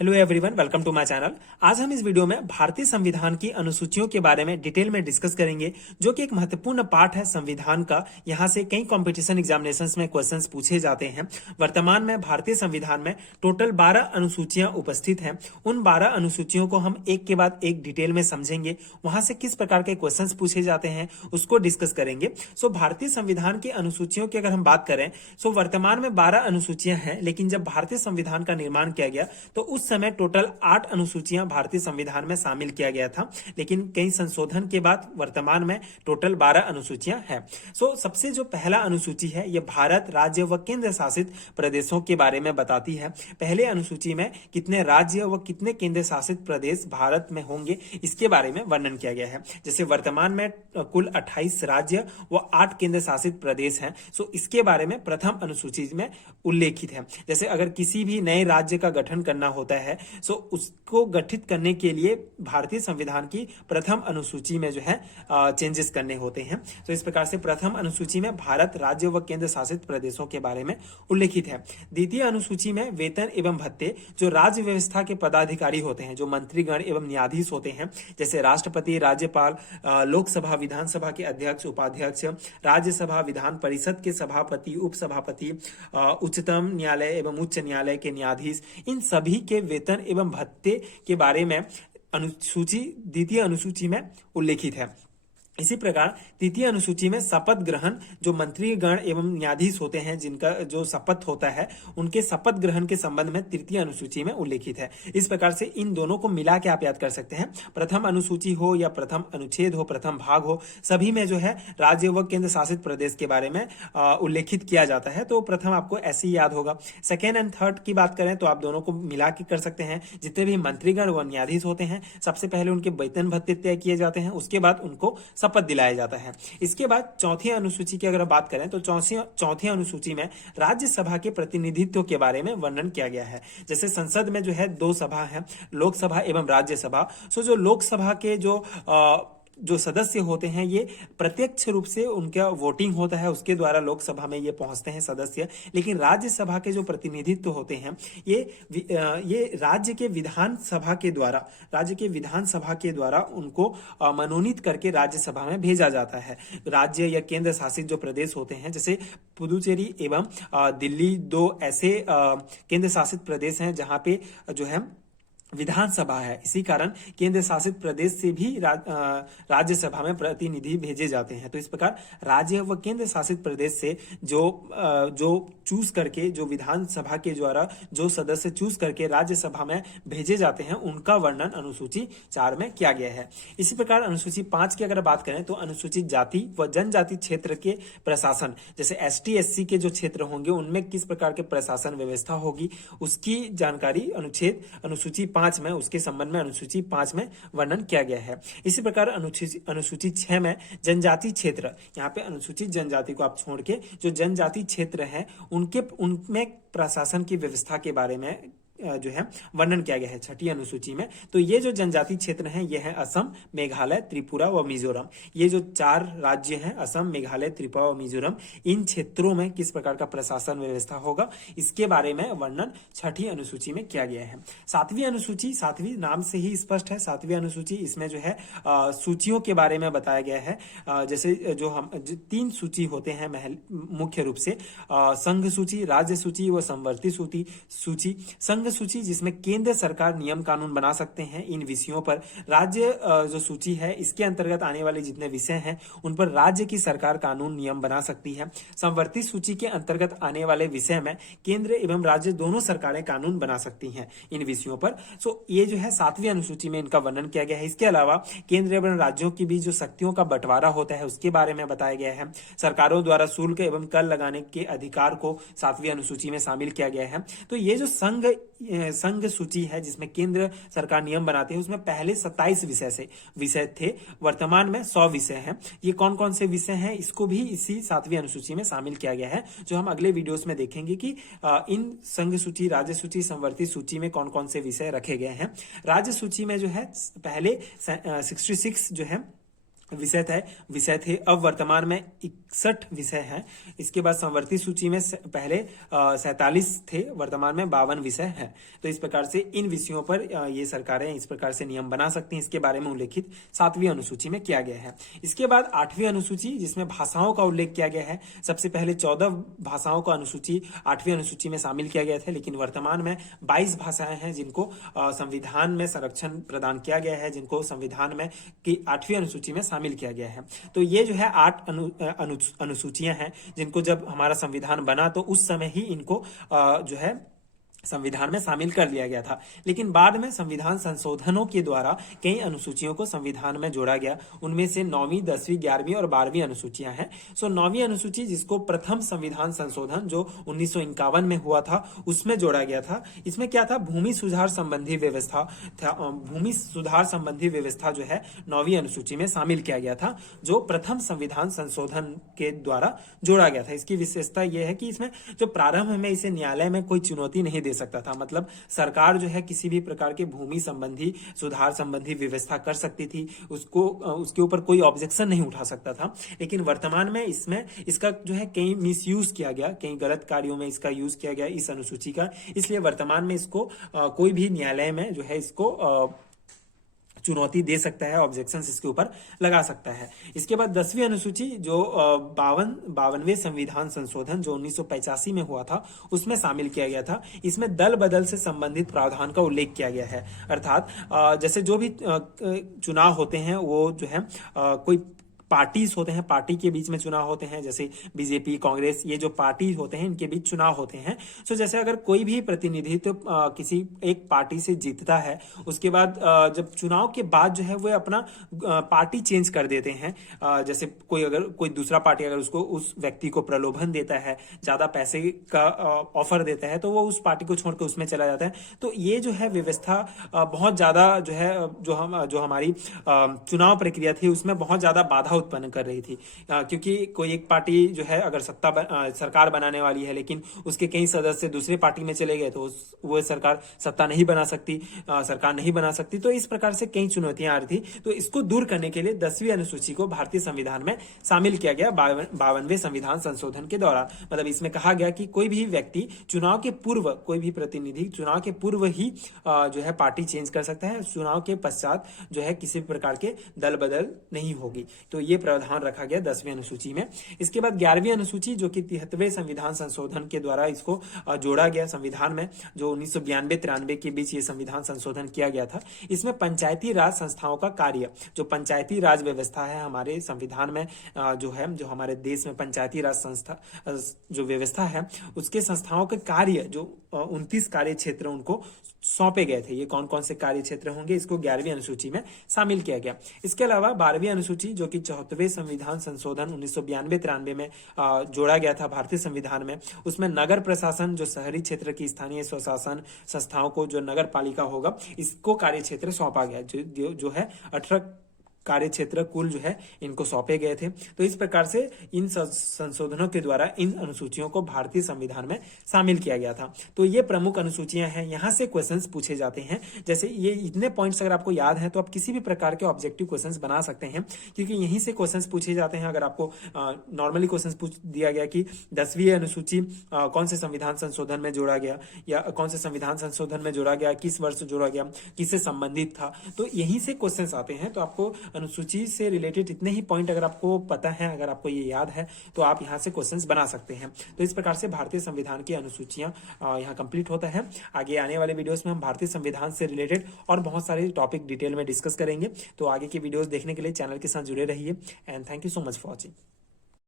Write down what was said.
Hello everyone, welcome to my channel. आज हम इस वीडियो में भारतीय संविधान की अनुसूचियों के बारे में डिटेल में डिस्कस करेंगे, जो कि एक महत्वपूर्ण पार्ट है संविधान का। यहाँ से कई कंपटीशन एग्जामिनेशंस में क्वेश्चंस पूछे जाते हैं। वर्तमान में भारतीय संविधान में टोटल 12 अनुसूचियां उपस्थित हैं। उन 12 अनुसूचियों को हम एक के बाद एक डिटेल में समझेंगे, वहां से किस प्रकार के क्वेश्चंस पूछे जाते हैं उसको डिस्कस करेंगे। सो भारतीय संविधान की अनुसूचियों की अगर हम बात करें, सो वर्तमान में 12 अनुसूचियां हैं, लेकिन जब भारतीय संविधान का निर्माण किया गया तो उस समय टोटल 8 अनुसूचियां भारतीय संविधान में शामिल किया गया था, लेकिन कई संशोधन के बाद वर्तमान में टोटल 12 अनुसूचियां हैं। सबसे जो पहला अनुसूची है, यह भारत राज्य व केंद्र शासित प्रदेशों के बारे में बताती है। पहले अनुसूची में कितने राज्य व कितने केंद्र शासित प्रदेश भारत में होंगे, इसके बारे में वर्णन किया गया है। जैसे वर्तमान में कुल 28 राज्य व 8 केंद्र शासित प्रदेश हैं। इसके बारे में प्रथम अनुसूची में उल्लेखित है। जैसे अगर किसी भी नए राज्य का गठन करना होता है, उसको गठित करने के लिए भारतीय संविधान की प्रथम अनुसूची में जो है चेंजेस करने होते हैं। तो इस प्रकार से प्रथम अनुसूची में भारत राज्य व केंद्र शासित प्रदेशों के बारे में उल्लेखित है। द्वितीय अनुसूची में वेतन एवं भत्ते, जो राज्य व्यवस्था के पदाधिकारी होते हैं, जो मंत्रीगण एवं न्यायाधीश होते हैं, जैसे राष्ट्रपति, राज्यपाल, लोकसभा, विधानसभा के अध्यक्ष, उपाध्यक्ष, राज्यसभा, विधान परिषद के सभापति, उपसभापति, उच्चतम न्यायालय एवं उच्च न्यायालय के न्यायाधीश, इन सभी के वेतन एवं भत्ते के बारे में अनुसूची द्वितीय अनुसूची में उल्लेखित है। इसी प्रकार तृतीय अनुसूची में शपथ ग्रहण, जो मंत्रीगण एवं न्यायाधीश होते हैं, जिनका जो शपथ होता है, उनके शपथ ग्रहण के संबंध में तृतीय अनुसूची में उल्लेखित है। इस प्रकार से इन दोनों को मिला के आप याद कर सकते हैं। प्रथम अनुसूची हो या प्रथम अनुच्छेद हो, प्रथम भाग हो, सभी में जो है राज्य व केंद्र शासित प्रदेश के बारे में उल्लेखित किया जाता है। तो प्रथम आपको ऐसे ही याद होगा। सेकेंड एंड थर्ड की बात करें तो आप दोनों को मिला के कर सकते हैं। जितने भी मंत्रीगण व न्यायाधीश होते हैं, सबसे पहले उनके वेतन भत्ते तय किए जाते हैं, उसके बाद उनको शपथ दिलाया जाता है। इसके बाद चौथी अनुसूची की अगर बात करें तो चौथी अनुसूची में राज्यसभा के प्रतिनिधित्व के बारे में वर्णन किया गया है। जैसे संसद में जो है 2 सभा है, लोकसभा एवं राज्यसभा। जो लोकसभा के जो सदस्य होते हैं, ये प्रत्यक्ष रूप से उनका वोटिंग होता है, उसके द्वारा लोकसभा में ये पहुंचते हैं सदस्य। लेकिन राज्यसभा के जो प्रतिनिधित्व होते हैं, ये राज्य के विधानसभा के द्वारा उनको मनोनीत करके राज्यसभा में भेजा जाता है। राज्य या केंद्र शासित जो प्रदेश होते हैं, जैसे पुदुचेरी एवं दिल्ली, 2 ऐसे केंद्र शासित प्रदेश हैं जहां पे जो है विधानसभा है। इसी कारण केंद्र शासित प्रदेश से भी राज्यसभा में प्रतिनिधि भेजे जाते हैं। तो इस प्रकार राज्य व केंद्र शासित प्रदेश से जो चूज करके, जो विधानसभा के द्वारा जो सदस्य चूज करके राज्यसभा में भेजे जाते हैं, उनका वर्णन अनुसूची 4 में किया गया है। इसी प्रकार अनुसूची 5 की अगर बात करें तो अनुसूचित जाति व जनजाति क्षेत्र के प्रशासन, जैसे ST SC के जो क्षेत्र होंगे, उनमें किस प्रकार के प्रशासन व्यवस्था होगी, उसकी जानकारी अनुसूची 5 में, उसके संबंध में अनुसूची 5 में वर्णन किया गया है। इसी प्रकार अनुसूची 6 में जनजाति क्षेत्र, यहाँ पे अनुसूचित जनजाति को आप छोड़ के जो जनजाति क्षेत्र है, उनमें प्रशासन की व्यवस्था के बारे में जो है वर्णन किया गया है 6ठी अनुसूची में। तो ये जो जनजाति क्षेत्र हैं, ये है असम, मेघालय, त्रिपुरा व मिजोरम। ये जो 4 राज्य हैं, असम, मेघालय, त्रिपुरा व मिजोरम, इन क्षेत्रों में किस प्रकार का प्रशासन व्यवस्था होगा, इसके बारे में वर्णन 6ठी अनुसूची में किया गया है। 7वीं अनुसूची, 7वीं नाम से ही स्पष्ट है, 7वीं अनुसूची, इसमें जो है सूचियों के बारे में बताया गया है। जैसे जो 3 सूची होते हैं मुख्य रूप से, संघ सूची, राज्य सूची व संवर्ती सूची। संघ सूची, जिसमें केंद्र सरकार नियम कानून बना सकते हैं इन विषयों पर। राज्य जो सूची है, इसके अंतर्गत आने वाले जितने विषय हैं, उन पर राज्य की सरकार कानून नियम बना सकती है। संवर्ती सूची के अंतर्गत आने वाले विषय में केंद्र एवं राज्य दोनों सरकारें कानून बना सकती हैं इन विषयों पर। ये जो है 7वीं अनुसूची में इनका वर्णन किया गया है। इसके अलावा केंद्र एवं राज्यों के बीच जो शक्तियों का बंटवारा होता है, उसके बारे में बताया गया है। सरकारों द्वारा शुल्क एवं कर लगाने के अधिकार को 7वीं अनुसूची में शामिल किया गया है। तो ये जो संघ सूची है, जिसमें केंद्र सरकार नियम बनाते हैं, उसमें पहले 27 विषय थे, वर्तमान में 100 विषय हैं। ये कौन कौन से विषय हैं, इसको भी इसी 7वीं अनुसूची में शामिल किया गया है, जो हम अगले वीडियोस में देखेंगे कि इन संघ सूची, राज्य सूची, संवर्ती सूची में कौन कौन से विषय रखे गए हैं। राज्य सूची में जो है पहले 66 जो है विषय थे। अब वर्तमान में 61 विषय हैं। इसके बाद संवर्ती सूची में पहले 47 थे, वर्तमान में 52 विषय हैं। तो इस प्रकार से इन विषयों पर ये सरकारें इस प्रकार से नियम बना सकती हैं। इसके बारे में उल्लेखित 7वीं अनुसूची में किया गया है। इसके बाद 8वीं अनुसूची, जिसमें भाषाओं का उल्लेख किया गया है। सबसे पहले 14 भाषाओं का अनुसूची 8वीं अनुसूची में शामिल किया गया था, लेकिन वर्तमान में 22 भाषाएं हैं जिनको संविधान में संरक्षण प्रदान किया गया है, जिनको संविधान में की 8वीं अनुसूची में शामिल किया गया है। तो ये जो है 8 अनुसूचियां हैं जिनको जब हमारा संविधान बना तो उस समय ही इनको जो है संविधान में शामिल कर लिया गया था। लेकिन बाद में संविधान संशोधनों के द्वारा कई अनुसूचियों को संविधान में जोड़ा गया। उनमें से 9वीं, 10वीं, 11वीं और 12वीं अनुसूचियां हैं। 9वीं अनुसूची, जिसको प्रथम संविधान संशोधन जो 1951 में हुआ था, उसमें जोड़ा गया था। इसमें क्या था, भूमि सुधार संबंधी व्यवस्था था। भूमि सुधार संबंधी व्यवस्था जो है 9वीं अनुसूची में शामिल किया गया था, जो प्रथम संविधान संशोधन के द्वारा जोड़ा गया था। इसकी विशेषता यह है कि इसमें जो प्रारंभ में इसे न्यायालय में कोई चुनौती नहीं दे सकता था। मतलब सरकार जो है किसी भी प्रकार के भूमि संबंधी सुधार संबंधी व्यवस्था कर सकती थी, उसके ऊपर कोई ऑब्जेक्शन नहीं उठा सकता था। लेकिन वर्तमान में इसमें इसका जो है कई मिसयूज किया गया, कई गलत कार्यों में इसका यूज किया गया इस अनुसूची का। इसलिए वर्तमान में इसको कोई भी न्यायालय में जो है इसको चुनौती दे सकता है, ऑब्जेक्शंस इसके ऊपर लगा सकता है। इसके बाद 10वीं अनुसूची जो 52वें संविधान संशोधन जो 1985 में हुआ था, उसमें शामिल किया गया था। इसमें दल बदल से संबंधित प्रावधान का उल्लेख किया गया है। अर्थात जैसे जो भी चुनाव होते हैं वो जो है कोई पार्टीज होते हैं, पार्टी के बीच में चुनाव होते हैं, जैसे बीजेपी, कांग्रेस, ये जो पार्टी होते हैं इनके बीच चुनाव होते हैं। सो जैसे अगर कोई भी प्रतिनिधित्व किसी एक पार्टी से जीतता है, उसके बाद जब चुनाव के बाद जो है वो अपना पार्टी चेंज कर देते हैं। जैसे कोई दूसरा पार्टी अगर उसको उस व्यक्ति को प्रलोभन देता है, ज्यादा पैसे का ऑफर देता है, तो वो उस पार्टी को छोड़कर उसमें चला जाता है। तो ये जो है व्यवस्था बहुत ज्यादा जो है जो हमारी चुनाव प्रक्रिया थी उसमें बहुत ज्यादा बाधा उत्पन्न कर रही थी। क्योंकि कोई एक पार्टी जो है अगर सरकार बनाने वाली है, लेकिन उसके कई सदस्य दूसरे पार्टी में चले गए, तो वो सरकार सत्ता नहीं बना सकती, सरकार नहीं बना सकती। तो इस प्रकार से कई चुनौतियां आ रही थी। तो इसको दूर करने के लिए 10वीं अनुसूची को भारतीय संविधान में शामिल किया गया 52वें संविधान संशोधन के दौरान। मतलब इसमें कहा गया कि कोई भी व्यक्ति चुनाव के पूर्व, कोई भी प्रतिनिधि चुनाव के पूर्व ही जो है पार्टी चेंज कर सकता है। चुनाव के पश्चात जो है किसी भी प्रकार के दल बदल नहीं होगी। तो ये प्रावधान रखा गया 10वीं अनुसूची में। इसके बाद 11वीं अनुसूची जो कि 73वें संविधान संशोधन के द्वारा इसको जोड़ा गया संविधान में, जो 1992-93 के बीच ये संविधान संशोधन किया गया था। इसमें पंचायती राज संस्थाओं का कार्य, जो पंचायती राज व्यवस्था है हमारे संविधान में जो हमारे देश में पंचायती राज संस्था जो व्यवस्था है, उसके संस्थाओं के कार्य जो 29 कार्य क्षेत्र उनको सौंपे गए थे। ये कौन कौन से कार्य क्षेत्र होंगे, इसको 11वीं अनुसूची में शामिल किया गया। इसके अलावा 12वीं अनुसूची जो कि 74वें संविधान संशोधन 1992-93 में जोड़ा गया था भारतीय संविधान में, उसमें नगर प्रशासन, जो शहरी क्षेत्र की स्थानीय स्वशासन संस्थाओं को जो नगर पालिका होगा, इसको कार्य क्षेत्र सौंपा गया, जो है 18 कार्य क्षेत्र कुल जो है इनको सौंपे गए थे। तो इस प्रकार से इन संशोधनों के द्वारा इन अनुसूचियों को भारतीय संविधान में शामिल किया गया था। तो ये प्रमुख अनुसूचियां हैं, यहाँ से क्वेश्चंस पूछे जाते हैं। जैसे ये इतने पॉइंट्स अगर आपको याद हैं तो आप किसी भी प्रकार के ऑब्जेक्टिव क्वेश्चंस बना सकते हैं, क्योंकि यहीं से क्वेश्चंस पूछे जाते हैं। अगर आपको नॉर्मली क्वेश्चंस पूछ दिया गया कि 10वीं अनुसूची कौन से संविधान संशोधन में जोड़ा गया, या कौन से संविधान संशोधन में जोड़ा गया, किस वर्ष जोड़ा गया, किससे संबंधित था, तो यहीं से क्वेश्चंस आते हैं। तो आपको अनुसूची से रिलेटेड इतने ही पॉइंट अगर आपको पता है, अगर आपको ये याद है, तो आप यहाँ से क्वेश्चंस बना सकते हैं। तो इस प्रकार से भारतीय संविधान की अनुसूचियां यहाँ कंप्लीट होता है। आगे आने वाले वीडियोस में हम भारतीय संविधान से रिलेटेड और बहुत सारे टॉपिक डिटेल में डिस्कस करेंगे। तो आगे की वीडियोस देखने के लिए चैनल के साथ जुड़े रहिए। And thank you so much for watching.